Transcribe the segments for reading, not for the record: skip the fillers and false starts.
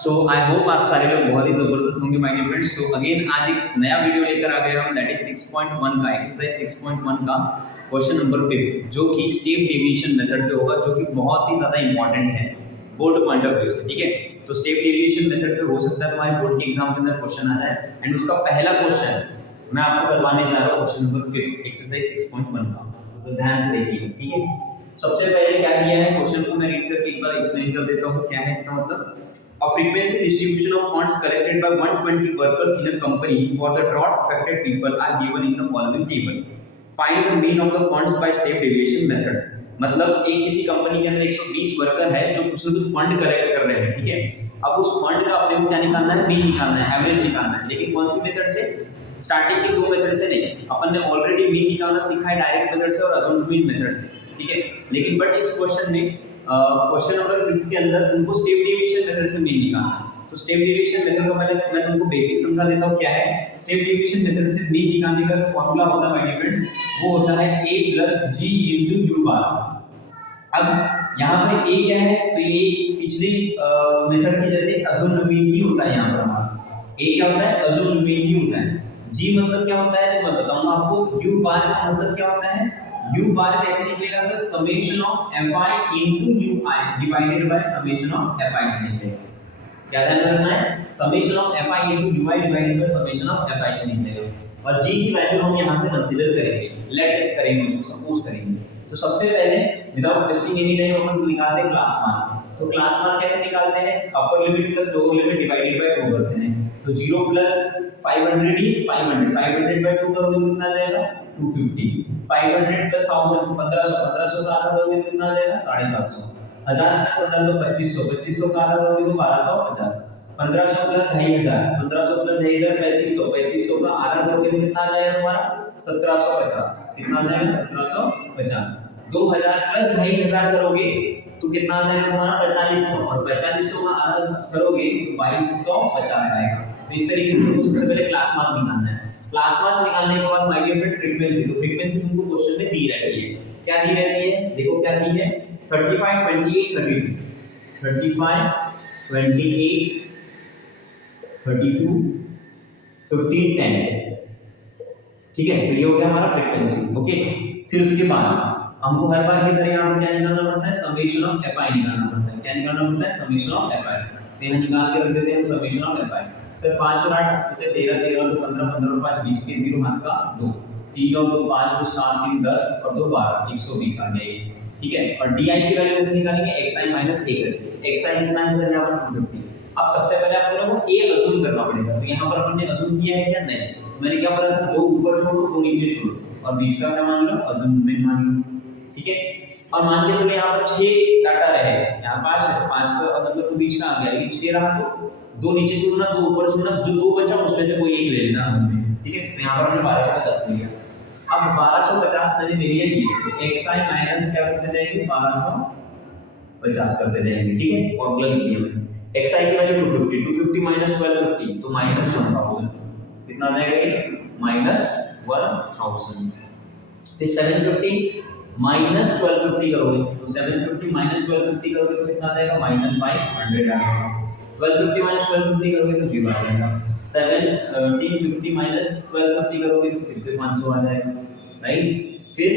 So I hope आप सारे लोग बहुत ही जबरदस्त होंगे my dear friends. So again आज एक नया वीडियो लेकर आ गए हम, दैट इज 6.1 का एक्सरसाइज 6.1 का क्वेश्चन नंबर 5 जो कि स्टेप डेविएशन मेथड पे होगा, जो कि बहुत ही ज्यादा इंपॉर्टेंट है बोर्ड पॉइंट ऑफ व्यू से। ठीक है, तो स्टेप डेविएशन मेथड पे हो सकता है तुम्हारे बोर्ड के एग्जाम के अंदर क्वेश्चन आ जाए, एंड उसका पहला क्वेश्चन मैं आपको करवाने जा रहा हूं, क्वेश्चन नंबर 5 एक्सरसाइज 6.1 का। तो ध्यान से देखिए। ठीक है, सबसे पहले क्या दिया है क्वेश्चन को मैं रीड करके एक बार एक्सप्लेन कर देता हूं क्या है इसका मतलब। A frequency distribution of funds collected by 120 workers in a company for the drought affected people are given in the following table. Find the mean of the funds by step deviation method. मतलब एक किसी company के अंदर 120 worker है जो कुछ ना कुछ फंड कलेक्ट कर रहे हैं। ठीक है, अब उस फंड का अपने को क्या निकालना है, मीन निकालना है, एवरेज निकालना है। लेकिन कौन सी मेथड से? स्टार्टिंग के दो मेथड से नहीं, अपन ने ऑलरेडी मीन निकालना सीखा है डायरेक्ट मेथड से और अज्यूम्ड मीन मेथड से। ठीक है, लेकिन बट इस क्वेश्चन में क्वेश्चन नंबर 5 के अंदर तुमको स्टेप डेविएशन मेथड से मीन निकालना है। तो स्टेप डेविएशन मेथड का पहले मैं तुमको बेसिक समझा देता हूं क्या है। स्टेप डेविएशन मेथड से मीन निकालने का फार्मूला होता है माय डियर फ्रेंड्स, वो होता है a + g * u बार। अब यहां पर a क्या है, तो ये पिछली मेथड की जैसे अज्यूम्ड मीन ही होता है। यहां पर हमारा a क्या होता है, अज्यूम्ड मीन ही होता है। g मतलब क्या होता है तो मैं बताऊंगा आपको। u बार का मतलब क्या होता है, u बार कैसे निकलेगा sir, summation of fi into ui divided by summation of fi से निकलेगा। क्या ध्यान रखना है, summation of fi into ui divided by summation of fi से निकलेगा। और g की वैल्यू हम यहां से कंसीडर करेंगे, लेट करेंगे, उसको सपोज करेंगे। तो सबसे पहले विदाउट वेस्टिंग एनी टाइम अपन निकालते हैं क्लास मान। तो क्लास मान कैसे निकालते हैं, upper limit plus lower limit divided by 2 करते हैं। तो 0 + 500 इज 500, 500 बाय 2 करोगे तो कितना आ जाएगा, 250। 500 + 1000 1500, 1500 का आधा करोगे तो कितना आ जाएगा, 750। 1000 + 1500 2500, 2500 का आधा करोगे तो 1250। 1500 + 2500, 1500 + 2500 3500, 3500 का आधा करोगे तो कितना आ जाएगा तुम्हारा, 1750। कितना आ जाएगा, 1750। 2000 + 2500 करोगे तो कितना आ जाएगा तुम्हारा, 4500। और 4500 का आधा करोगे तो 2250 आएगा। तो इस तरीके से तुमको सबसे पहले क्लास मान निकालना है। क्लास मान निकालने के बाद माय डियर फ्रेंड फ्रीक्वेंसी, तो फ्रीक्वेंसी तुमको क्वेश्चन में दी रहती है। क्या दी रहती है, देखो क्या दी है, 35 28 32, 35 28 32 15 10। ठीक है, तो ये हो गया हमारा फ्रीक्वेंसी। ओके, फिर उसके बाद हमको हर बार की तरह यहाँ पर क्या निकालना पड़ता है, समेशन ऑफ fi निकालना पड़ता है। क्या निकालना पड़ता है, समेशन ऑफ fi। तो यहाँ निकाल के रख देते हैं समेशन ऑफ fi। सर 5 और 8 कितने, 13 13 और 15 15 और 5 20 के 0 हाथ का 2, 3 और 2 5 2 7 3 10 और 2 12, 120 आ गया ये। ठीक है, और di की वैल्यू कैसे निकालेंगे, xi - 1 करके। xi कितना है सर, यहाँ पर 250। अब सबसे पहले आप लोगों को a अज्यूम करना पड़ेगा। तो यहाँ पर अपन ने अज्यूम किया है क्या, नहीं। मैंने क्या बोला था, 2 ऊपर छोड़ो 2 नीचे छोड़ो और बीच का क्या मान लो, अज्यूम में मान लो। ठीक है, और मान के चलो यहाँ पर 6 डाटा रहे, यहाँ 5 है तो 5 का मतलब तो बीच का आ गया, लेकिन 6 रहा तो 2 नीचे छोड़ना 2 ऊपर छोड़ना, जो 2 बचा उसमें से कोई एक ले लेना। ठीक है, तो यहाँ पर हमने 1250 लिया। अब 1250 मैंने ले लिया ये, तो xi माइनस क्या करते जाएंगे, 1250 करते जाएंगे। ठीक है, फॉर्मूला लिख दिया मैंने। xi की वैल्यू 250, 250 माइनस 1250 तो -1000। कितना आ जाएगा ये, -1000। फिर 750 माइनस 1250 करोगे तो 750 माइनस 1250 करोगे तो कितना आ जाएगा, -500 आएगा। 1250 माइनस 1250 करोगे तो 0 आ जाएगा। 1750 माइनस 1250 करोगे तो फिर से 500 आ जाएगा, राइट। फिर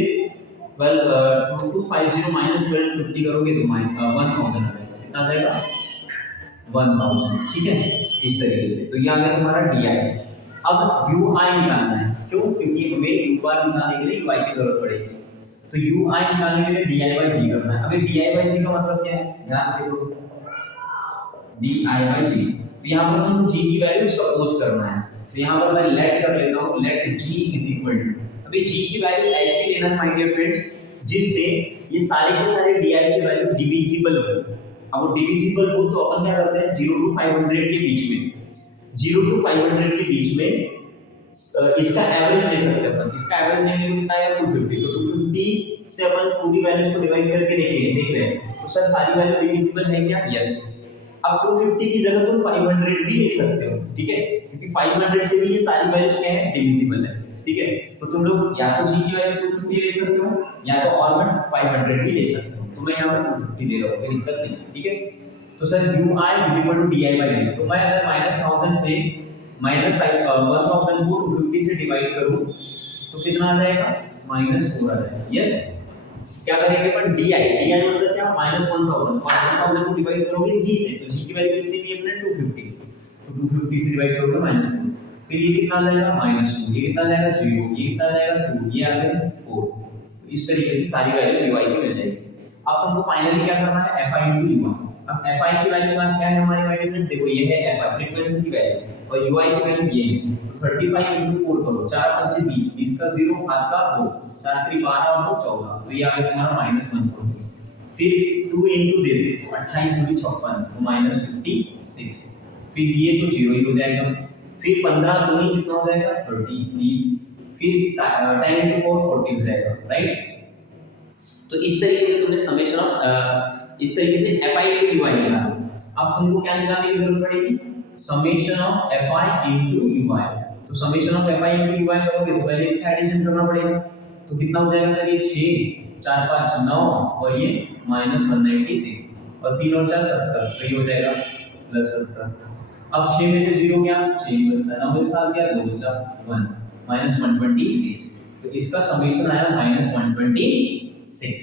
2250 माइनस 1250 करोगे तो 1000 आ जाएगा। कितना आ जाएगा, 1000। ठीक है, इस तरीके से। तो ये आ गया तुम्हारा di। अब ui निकालना है, क्यों, क्योंकि हमें u बार निकालने के लिए ui की जरूरत पड़ेगी। तो ui निकालने के लिए di/g करना है। अबे di/g का मतलब क्या है, ध्यान से देखो, di/g। तो यहाँ पर हमको g की वैल्यू सपोज करना है। तो यहाँ पर मैं लेट कर लेता हूँ, लेट g = अबे g की वैल्यू ऐसी लेना है माय डियर फ्रेंड्स जिससे ये सारे के सारे di की वैल्यू डिविजिबल हो। अब वो डिविजिबल हो तो अपन क्या करते हैं, 0 to 500 के बीच में, 0 to 500 के बीच में इसका एवरेज ले सकते हैं अपन। इसका एवरेज लेंगे तो कितना आएगा, 250। तो 250 से अपन पूरी वैल्यूज को डिवाइड करके देख रहे हैं तो सर सारी वैल्यू डिविजिबल है क्या, यस। अब 250 की जगह तुम 500 भी लिख सकते हो। ठीक है, क्योंकि 500 से भी ये सारी वैल्यूज क्या है, डिविजिबल है। ठीक है, तो तुम लोग या तो g की वैल्यू 250 ले सकते हो या तो और 500 भी ले सकते हो। तो मैं यहाँ पर 250 ले रहा हूँ, कोई दिक्कत नहीं। ठीक है, तो sir ui is equal to di by dt। तो मैं अगर -1000 से -1000 को 250 से डिवाइड करूं तो कितना आ जाएगा, -4 आ जाएगा। यस, क्या करेंगे पर di मतलब क्या, -1000 और 1000 को डिवाइड करोगे g से, तो g की वैल्यू कितनी थी अपने 250, तो 250 से डिवाइड करोगे -4, फिर ये कितना आ जाएगा -2, ये कितना आ जाएगा 0, ये कितना आ जाएगा 2, ये आ गया 4। तो इस तरीके से सारी वैल्यूज ui की मिल जाएगी। अब तुमको फाइनली क्या करना है, fi * ui। अब fi की वैल्यू का क्या है हमारी वैल्यू में, देखो ये है fi फ्रीक्वेंसी की वैल्यू और ui की वैल्यू ये है। तो 35 * 4 करो, 4 × 5 = 20, 20 का 0 हाथ का 2, 4 × 3 = 12 और 2 14, तो ये आ गया तुम्हारा -140। फिर 2 * दिस 28 × 2 = 56, तो -56, फिर ये तो 0 ही हो जाएगा। फिर 15 दूनी कितना हो जाएगा 30, 20, फिर 10 * 4 40 हो जाएगा, राइट। तो इस तरीके से तुमने समेशन ऑफ इस तरीके से fi * ui निकाला। अब तुमको क्या निकालने की जरूरत पड़ेगी, समेशन ऑफ fi * ui। तो समेशन ऑफ fi * ui करोगे तो पहले इसका एडिशन करना पड़ेगा, तो कितना हो जाएगा सर, ये 6 4 5 9 और ये -196 और 3 और 4 70, तो ये हो जाएगा +70। अब 6 में से 0 गया, 6 बचता, 9 में से 7 गया, 2 बचा 1, -126। तो इसका समेशन आया -126।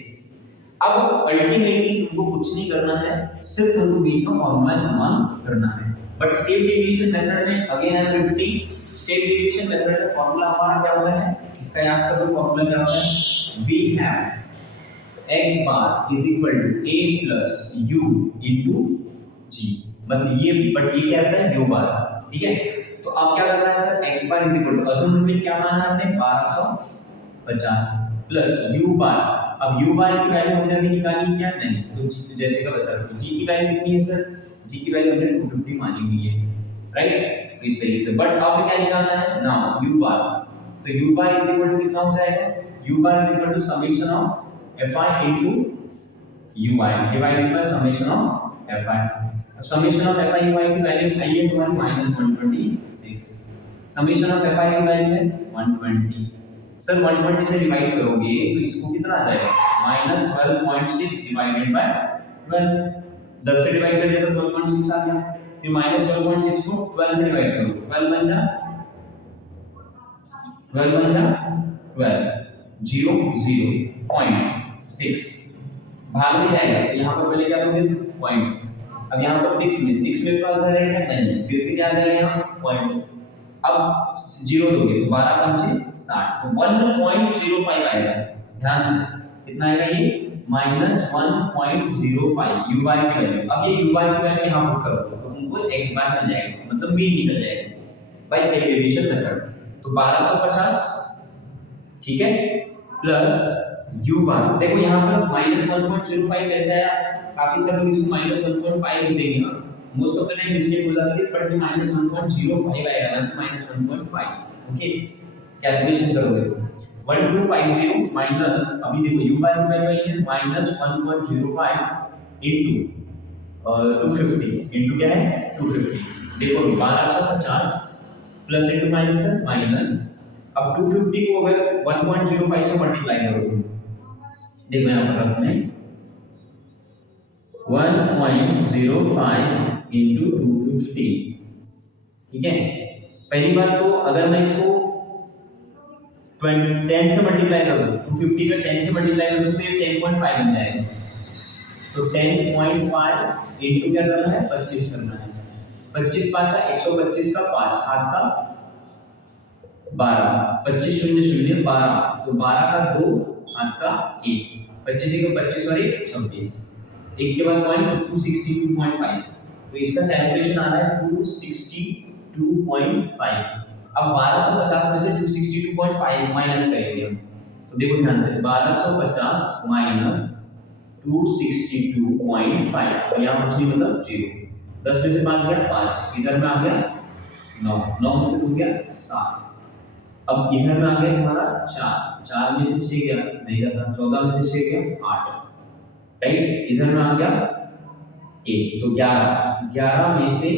अब अल्टीमेटली तुमको कुछ नहीं करना है, सिर्फ तुमको b का फॉर्मूला इस्तेमाल करना है। बट स्टेप डेविएशन मेथड में again I am repeating, step deviation method का फॉर्मूला हमारा क्या होता है, इसका याद कर लो फॉर्मूला क्या होता है, we have x bar is equal to a plus u into g। मतलब ये, बट ये क्या रहता है u बार, ठीक है। तो अब क्या करना है sir, x bar is equal to, असल में क्या माना हमने 1250 प्लस u बार। अब u बार की वैल्यू हमने अभी निकाली क्या, नहीं, तो जैसे का बता, तो g की वैल्यू कितनी है सर, g की वैल्यू हमने 250 मानी हुई है, राइट। तो इस तरीके से, बट अब क्या निकालना है ना, u बार। तो u bar is equal to कितना हो जाएगा, u bar is equal to summation of fi into ui divided by summation of fi। Summation of fi ui की वैल्यू आई है तुम्हारी -126, समेशन ऑफ fi की वैल्यू है 120। सर 120 से डिवाइड करोगे तो इसको कितना आ जाएगा, -12.6 डिवाइडेड बाय 12, 10 से डिवाइड कर दिया तो 12.6 आ गया। फिर -12.6 को 12 से डिवाइड करो, 12 बन जा 0 0.6 भाग में जाएगा, तो यहाँ पर पहले क्या दोगे पॉइंट। अब यहाँ पर 6 में 12 से रेट है नहीं, फिर से क्या आ जाएगा यहाँ पॉइंट। अब 0 दोगे तो 12 × 60, तो 1.05 आएगा। ध्यान से कितना आएगा ये -1.05 u बार की वैल्यू। अब ये u बार की वैल्यू यहाँ पुट करो तो तुमको x बार मिल जाएगा, मतलब मीन निकल जाएगा बाय स्टेप डेविएशन मेथड। तो 1250 ठीक है प्लस u बार, देखो यहाँ पर -1.05 कैसे आया, काफी सारे लोग इसको -1.5 लिख देंगे ना, most of the time mistake हो जाती है, बट -1.05 आएगा ना तो -1.5, ओके। कैलकुलेशन करोगे तो 1250 माइनस, अभी देखो u बार की वैल्यू आई है -1.05 इनटू 250 इनटू क्या है 250, देखो 1250 प्लस इनटू माइनस। अब 250 को अगर 1.05 से मल्टीप्लाई करोगे, देखो यहाँ पर रखना है 1.05 इनटू 250, ठीक है। पहली बात तो अगर मैं इसको 10 से मल्टीप्लाई कर दूं, 250 का 10 से मल्टीप्लाई कर दूं तो ये 10.5 बन जाएगा। तो 10.5 इनटू क्या करना है 25 करना है, 25 5 125 का 5 हाथ का 12, 25 0 0 12, तो 12 का 2 हाथ का 1, 25 का 25 और 1 26, एक के बाद पॉइंट 262.5, तो इसका कैलकुलेशन आ रहा है 262.5। अब 1250 में से 262.5 माइनस करेंगे हम, तो देखो ध्यान से 1250 माइनस 262.5, तो यहाँ कुछ नहीं मतलब 0, 10 में से 5 गया 5, इधर में आ गया 9, 9 में से 2 गया 7, अब इधर में आ गया हमारा 4, 4 में से 6 गया नहीं जाता, 14 में से 6 गया 8, राइट। इधर में आ गया 1, तो 11, 11 में से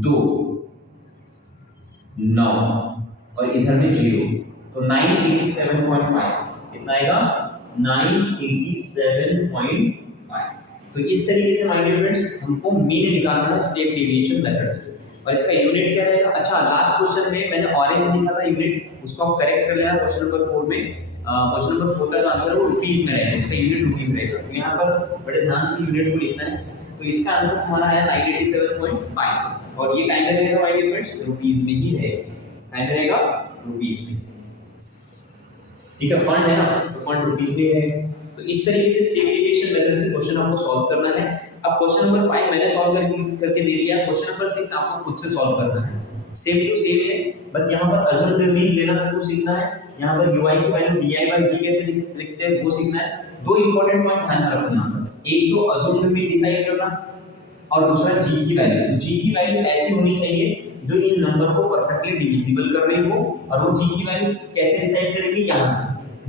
2 9 और इधर में 0, तो 987.5 कितना आएगा 987.5, तो इस तरीके से माय डियर फ्रेंड्स हमको मीन निकालना है स्टेप डेविएशन मेथड से। और इसका यूनिट क्या रहेगा? अच्छा, लास्ट क्वेश्चन में मैंने ऑरेंज लिखा था यूनिट, उसको आप करेक्ट कर लेना क्वेश्चन नंबर 4 में। क्वेश्चन नंबर 4 का जो आंसर है वो रुपीस में रहेगा, उसका यूनिट रुपीस रहेगा। तो यहाँ पर बड़े ध्यान से यूनिट को लिखना है। तो इसका आंसर हमारा है 987.5 और ये टाइम रहेगा माय डियर फ्रेंड्स रुपीस में ही रहेगा, टाइम रहेगा रुपीस में। ठीक है, फंड है ना, तो फंड रुपीस में रहेगा। तो इस तरीके से स्टेप डेविएशन मेथड से क्वेश्चन आपको सॉल्व करना है। अब क्वेश्चन नंबर 5 मैंने सॉल्व करके दे दिया, क्वेश्चन नंबर 6 आपको खुद से सॉल्व करना है। सेम टू सेम है, बस यहाँ पर अज्यूम द मीन लेना आपको सीखना है। यहाँ पर ui की वैल्यू di/g कैसे लिखते हैं वो सीखना है। दो इंपॉर्टेंट पॉइंट ध्यान में रखना है, एक तो अज्यूम द मीन डिसाइड करना और दूसरा g की वैल्यू। तो g की वैल्यू ऐसी होनी चाहिए जो इन नंबर को परफेक्टली डिविजिबल कर रही हो, और वो g की वैल्यू कैसे डिसाइड करेंगे? यहाँ से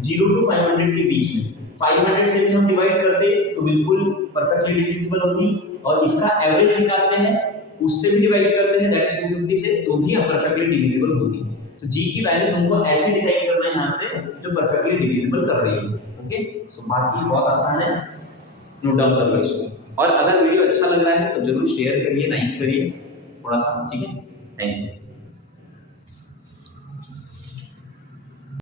0 to 500 के बीच में। 500 से भी हम डिवाइड करते तो बिल्कुल परफेक्टली डिविजिबल होती, और इसका एवरेज निकालते हैं उससे भी डिवाइड करते हैं दैट इज 250 से, तो भी हम परफेक्टली डिविजिबल होती। तो g की वैल्यू तुमको ऐसे डिसाइड करना है यहाँ से जो परफेक्टली डिविजिबल कर रही है। ओके, सो बाकी बहुत आसान है, नोट डाउन कर लो इसको। और अगर वीडियो अच्छा लग रहा है तो जरूर शेयर करिए, लाइक करिए थोड़ा सा, ठीक है। Thank you.